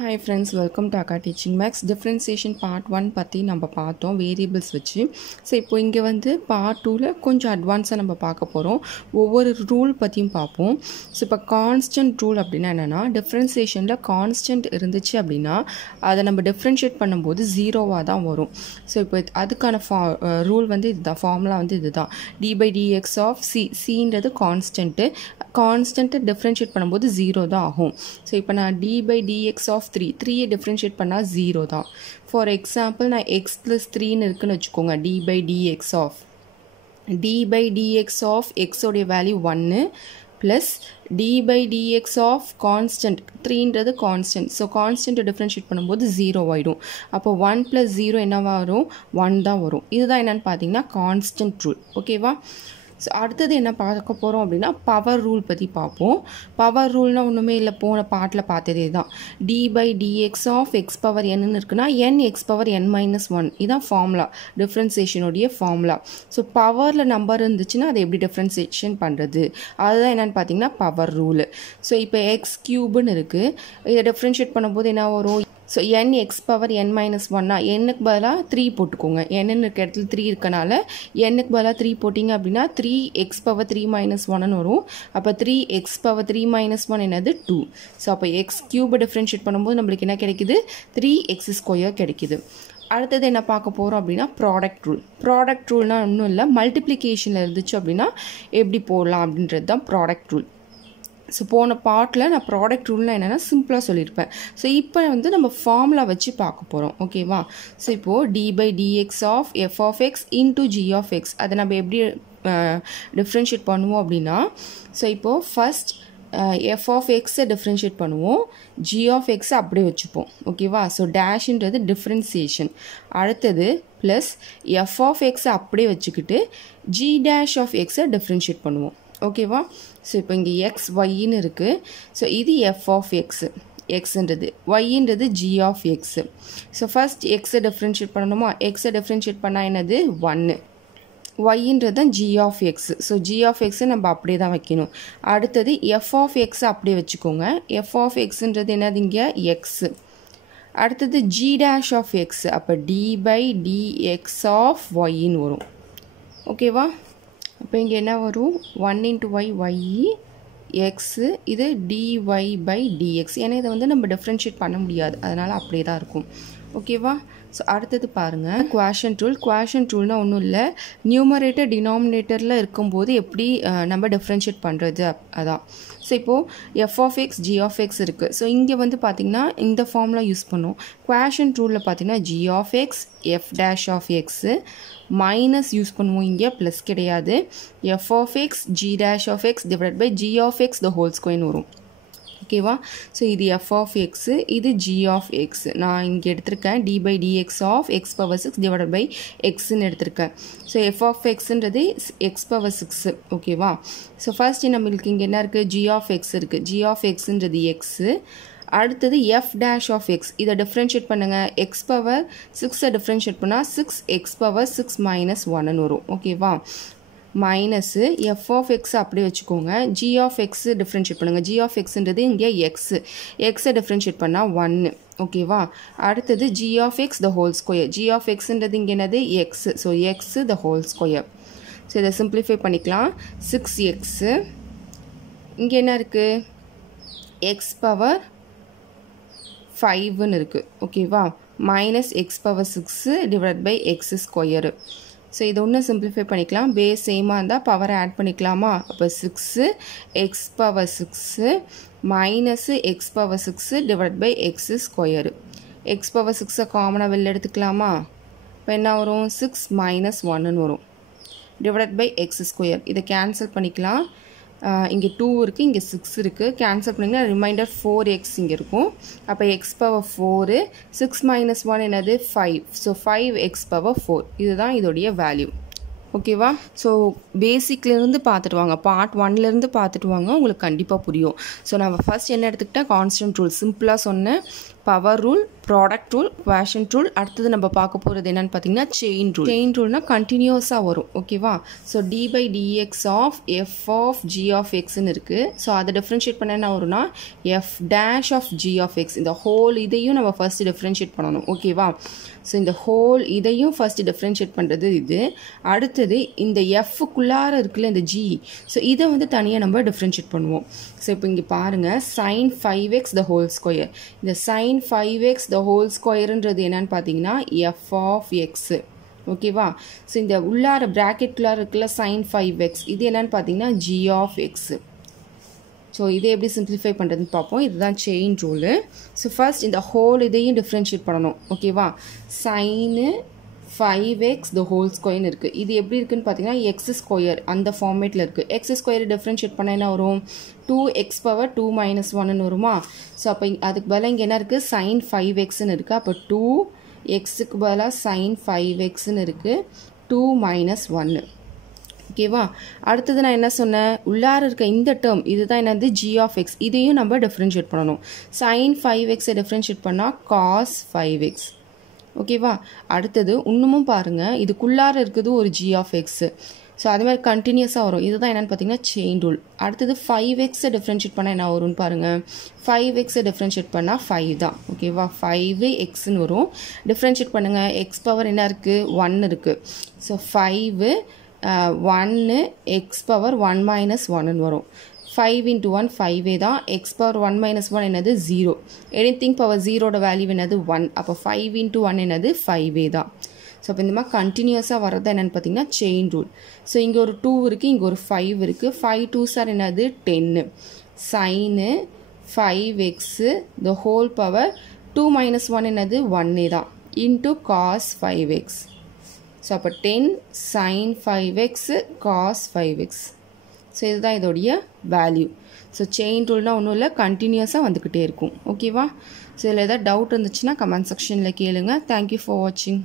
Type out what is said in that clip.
Hi friends, welcome to Akka Teaching Max. Differentiation part 1 பற்றி நம்ம பார்த்தோம் வேரியபிள்ஸ் வச்சு. ஸோ இப்போ இங்கே வந்து பார்ட் 2ல் கொஞ்சம் அட்வான்ஸாக நம்ம பார்க்க போகிறோம். ஒவ்வொரு ரூல் பற்றியும் பார்ப்போம். ஸோ இப்போ கான்ஸ்டன்ட் ரூல் அப்படின்னா என்னென்னா, டிஃப்ரென்சியேஷனில் கான்ஸ்டன்ட் இருந்துச்சு அப்படின்னா அதை நம்ம டிஃப்ரென்ஷியேட் பண்ணும்போது ஜீரோவாக தான் வரும். ஸோ இப்போ அதுக்கான ரூல் வந்து இதுதான், ஃபார்முலா வந்து இதுதான். d/dx ஆஃப் சின்றது கான்ஸ்டன்ட்டு டிஃப்ரென்ஷியேட் பண்ணும்போது ஜீரோ தான் ஆகும். ஸோ இப்போ நான் d/dx ஆஃப் 3யை டிஃப்ரென்ஷியேட் பண்ணால் ஜீரோ தான். ஃபார் எக்ஸாம்பிள் நான் x + 3ன்னு இருக்குன்னு வச்சுக்கோங்க. d/dx ஆஃப் xோடைய value 1 plus d/dx of constant 3ன்றது கான்ஸ்டன்ட். ஸோ கான்ஸ்டன்ட்டை டிஃப்ரென்ஷியேட் பண்ணும்போது ஜீரோ ஆகிடும். அப்போ 1 + 0 என்னவா வரும்? 1 தான் வரும். இதுதான் என்னென்னு பார்த்தீங்கன்னா கான்ஸ்டன்ட் ரூல். ஓகேவா? ஸோ அடுத்தது என்ன பார்க்க போகிறோம் அப்படின்னா பவர் ரூல் பற்றி பார்ப்போம். பவர் ரூல்னால் ஒன்றுமே இல்லை, போன பாட்டில் பார்த்ததே தான். d/dx ஆஃப் x⁻n இருக்குன்னா n(x⁻n-1) இதுதான் ஃபார்முலா, டிஃப்ரென்சியேஷனுடைய ஃபார்முலா. ஸோ பவரில் நம்பர் இருந்துச்சுன்னா அதை எப்படி டிஃப்ரென்சியேஷன் பண்ணுறது, அதுதான் என்னென்னு பார்த்தீங்கன்னா பவர் ரூலு. ஸோ இப்போ x³ இருக்குது, இதை டிஃப்ரென்ஷியேட் பண்ணும்போது என்ன வரும்? ஸோ n(x⁻n-1)னா n-க்கு பதிலாக 3 போட்டுக்கோங்க. n இருக்க இடத்துல 3 இருக்கனால n-க்கு பதிலாக 3 போட்டிங்க அப்படின்னா 3x⁻3-1 வரும். அப்போ 3x⁻3-1 என்னது 2. ஸோ அப்போ x³ டிஃப்ரென்ஷியேட் பண்ணும்போது நம்மளுக்கு என்ன கிடைக்குது? 3x² கிடைக்குது. அடுத்தது என்ன பார்க்க போகிறோம் அப்படின்னா ப்ராடக்ட் ரூல். ப்ராடக்ட் ரூல்னால் ஒன்றும் இல்லை, மல்டிப்ளிகேஷனில் இருந்துச்சு அப்படின்னா எப்படி போடலாம் அப்படின்றது தான் ப்ராடக்ட் ரூல். ஸோ போன பார்ட்டில் நான் ப்ராடக்ட் ரூல்னால் என்னென்னா சிம்பிளாக சொல்லியிருப்பேன். ஸோ இப்போ வந்து நம்ம ஃபார்முலா வச்சு பார்க்க போகிறோம். ஓகேவா? ஸோ இப்போது d/dx of f(x) into g(x) அதை நம்ம எப்படி டிஃப்ரென்ஷியேட் பண்ணுவோம் அப்படின்னா, ஸோ இப்போது ஃபஸ்ட் f(x)-ஐ டிஃப்ரென்ஷியேட் பண்ணுவோம், g(x) அப்படியே வச்சுப்போம். ஓகேவா? ஸோ டேஷ்ன்றது டிஃப்ரென்சியேஷன். அடுத்தது ப்ளஸ் f(x) அப்படியே வச்சுக்கிட்டு g'(x)-ஐ டிஃப்ரென்ஷியேட் பண்ணுவோம். ஓகேவா? ஸோ இப்போ இங்கே xyன்னு இருக்குது. ஸோ இது f(x), xன்றது, yன்றது g(x). ஸோ ஃபஸ்ட் xை டிஃப்ரென்ஷியேட் பண்ணணுமா? xை டிஃப்ரென்ஷியேட் பண்ணால் என்னது? 1. yன்றது தான் g(x). ஸோ g(x) நம்ம அப்படியே தான் வைக்கணும். அடுத்தது f(x) அப்படியே வச்சுக்கோங்க. f(x)ன்றது என்னது? இங்கே x. அடுத்தது g'(x), அப்போ d/dx ஆஃப் yன்னு வரும். ஓகேவா? அப்போ இங்கே என்ன வரும்? 1 × y x, இது dy/dx. ஏன்னா இதை வந்து நம்ம டிஃப்ரென்ஷியேட் பண்ண முடியாது, அதனால் அப்படியே தான் இருக்கும். ஓகேவா? ஸோ அடுத்தது பாருங்கள் குவாஷன்ட் ரூல். குவாஷன்ட் ரூல்னால் ஒன்றும் இல்லை, நியூமரேட்டர் டினாமினேட்டரில் இருக்கும்போது எப்படி நம்ம டிஃப்ரென்ஷியேட் பண்ணுறது அதான். ஸோ இப்போது f(x), g(x) இருக்குது. ஸோ இங்கே வந்து பார்த்திங்கன்னா இந்த ஃபார்முலா யூஸ் பண்ணும். குவாஷன்ட் ரூலில் பார்த்திங்கன்னா g(x), f'(x) மைனஸ் யூஸ் பண்ணுவோம், இங்கே ப்ளஸ் கிடையாது. f(x), g'(x) divide by g(x) the whole square வரும். ஓகேவா? ஸோ இது f(x), இது g(x). நான் இங்கே எடுத்திருக்கேன் d/dx of x⁻6 divide by xன்னு எடுத்திருக்கேன். ஸோ f(x)ன்றது x⁻6. ஓகேவா? ஸோ ஃபர்ஸ்ட் நம்மளுக்கு இங்கே என்ன இருக்குது? g(x) இருக்குது. g(x)ன்றது x. அடுத்தது f'(x), இதை டிஃப்ரென்ஷியேட் பண்ணுங்கள். x⁻6-ஐ டிஃப்ரென்ஷியேட் பண்ணால் 6x⁻6-1 வரும். ஓகேவா? மைனஸு f(x) அப்படியே வச்சுக்கோங்க. g(x) டிஃப்ரென்ஷியேட் பண்ணுங்கள். g(x)ன்றது இங்கே x. xஐ டிஃப்ரென்ஷியேட் பண்ணால் 1. ஓகேவா? அடுத்தது g(x) the whole square. g(x)ன்றது இங்கே என்னது? x. So x the whole square. So இதை சிம்பிளிஃபை பண்ணிக்கலாம். 6x, இங்கே என்ன இருக்குது? x⁻5ன்னு இருக்குது. ஓகேவா? Minus x⁻6 divide by x². So இது ஒன்று சிம்பிளிஃபை பண்ணிக்கலாம். பேஸ் சேமாக இருந்தால் பவரை ஆட் பண்ணிக்கலாமா? அப்போ 6x⁻6 minus x⁻6 divide by x². x⁻6-ஐ காமனாக வெளில எடுத்துக்கலாமா? இப்போ என்ன வரும்? 6 - 1ன்னு வரும் டிவைட் பை x². இதை கேன்சல் பண்ணிக்கலாம். இங்கே 2 இருக்குது, இங்கே 6 இருக்குது. கேன்சல் பண்ணிங்கன்னா ரிமைண்டர் 4x இங்கே இருக்கும். அப்போ x⁻4, 6 - 1 என்னது? 5. ஸோ 5x⁻4 இதுதான் இதோடைய வேல்யூ. ஓகேவா? ஸோ பேசிக்லேருந்து பார்த்துட்டு வாங்க, பார்ட் 1லேருந்து பார்த்துட்டு வாங்க, உங்களுக்கு கண்டிப்பாக புரியும். ஸோ நான் ஃபர்ஸ்ட் என்ன எடுத்துக்கிட்டேன்? கான்ஸ்டன்ட் ரூல் சிம்பிளாக சொன்னேன். Power rule, product rule, quotient rule. அடுத்தது நம்ம பார்க்க போகிறது என்னென்னு பார்த்தீங்கன்னா செயின் ரூல். செயின் ரூல்னால் கண்டினியூஸாக வரும். ஓகேவா? So d by dx of f of g of எக்ஸ்ன்னு இருக்குது. ஸோ அதை டிஃப்ரென்ஷியேட் பண்ண என்ன வரும்னா f dash of g of x. இந்த ஹோல் இதையும் நம்ம ஃபஸ்ட்டு டிஃப்ரென்ஷியேட் பண்ணணும். ஓகேவா? ஸோ இந்த ஹோல் இதையும் ஃபஸ்ட்டு டிஃப்ரென்ஷியேட் பண்ணுறது இது. அடுத்தது இந்த எஃப்க்குள்ளார இருக்குல்ல இந்த ஜி, ஸோ இதை வந்து தனியாக நம்ம டிஃப்ரென்ஷியேட் பண்ணுவோம். ஸோ இப்போ இங்கே பாருங்கள், sine 5x the whole square. இந்த சைன் 5x த ஹோல் ஸ்கொயருன்றது என்னன்னு பார்த்தீங்கன்னா எஃப் ஆஃப் எக்ஸு. ஓகேவா? ஸோ இந்த உள்ளார ப்ராக்கெட்குள்ளார இருக்குல்ல சைன் 5x, இது என்னன்னு பார்த்தீங்கன்னா ஜி ஆஃப் எக்ஸு. ஸோ இதை எப்படி சிம்பிளிஃபை பண்ணுறதுன்னு பார்ப்போம். இதுதான் செயின் ரூலு. ஸோ ஃபர்ஸ்ட் இந்த ஹோல் இதையும் டிஃப்ரென்ஷியேட் பண்ணணும். ஓகேவா? சைனு 5x த ஹோல் ஸ்கொயர்னு இருக்குது. இது எப்படி இருக்குன்னு பார்த்தீங்கன்னா எக்ஸ் ஸ்கொயர் அந்த ஃபார்மேட்டில் இருக்குது. எக்ஸ் ஸ்கொயர் டிஃப்ரென்ஷியேட் பண்ண என்ன வரும்? 2x பவர் 2 - 1ன்னு வருமா? ஸோ அப்போ அதுக்கு பதிலாக இங்கே என்ன இருக்குது? சைன் 5xன்னு இருக்குது. அப்போ 2xக்கு பதிலாக சைன் 5xன்னு இருக்குது. 2 - 1. ஓகேவா? அடுத்தது நான் என்ன சொன்னேன்? உள்ளார இருக்க இந்த டேர்ம் இதுதான் என்னது? G of x. இதையும் நம்ம டிஃப்ரென்ஷியேட் பண்ணணும். சைன் 5xை டிஃப்ரென்ஷியேட் பண்ணால் காஸ் 5x. ஓகேவா? அடுத்தது இன்னமும் பாருங்கள், இதுக்குள்ளார இருக்குது ஒரு ஜி ஆஃப் எக்ஸு. ஸோ அது மாதிரி கண்டினியூஸாக வரும். இதுதான் என்னென்னு பார்த்தீங்கன்னா செயின் ரூல். அடுத்தது 5xை டிஃப்ரென்ஷியேட் பண்ணால் என்ன வரும்னு பாருங்கள். 5xை டிஃப்ரென்ஷியேட் பண்ணால் 5 தான். ஓகேவா? 5xன்னு வரும். டிஃப்ரென்ஷியேட் பண்ணுங்கள். எக்ஸ் பவர் என்ன இருக்குது? 1 இருக்குது. ஸோ 5 1 எக்ஸ் பவர் 1 - 1ன்னு வரும். 5 × 1 5 தான். எக்ஸ் பவர் 1 - 1 என்னது? 0. எனிதிங் பவர் 0ஓட வேல்யூ என்னது? 1. அப்போ 5 × 1 என்னது? 5 தான். ஸோ அப்போ இந்த மாதிரி கண்டினியூஸாக வர்றது என்னென்னு பார்த்தீங்கன்னா செயின் ரூல். ஸோ இங்கே ஒரு 2 இருக்குது, இங்கே ஒரு 5 இருக்குது. 5 2s என்னது? 10. Sign 5x the whole power 2 - 1 என்னது? 1 தான். Into cos 5x. ஸோ அப்போ 10 sin 5x cos 5x. So இதுதான் இதோடைய வேல்யூ. ஸோ செயின் ரூல்னால் ஒன்றும் இல்லை, கண்டினியூஸாக வந்துக்கிட்டே இருக்கும். ஓகேவா? ஸோ இதில் ஏதாவது டவுட் இருந்துச்சுன்னா கமெண்ட் செக்ஷனில் கேளுங்க. தேங்க்யூ ஃபார் வாட்சிங்.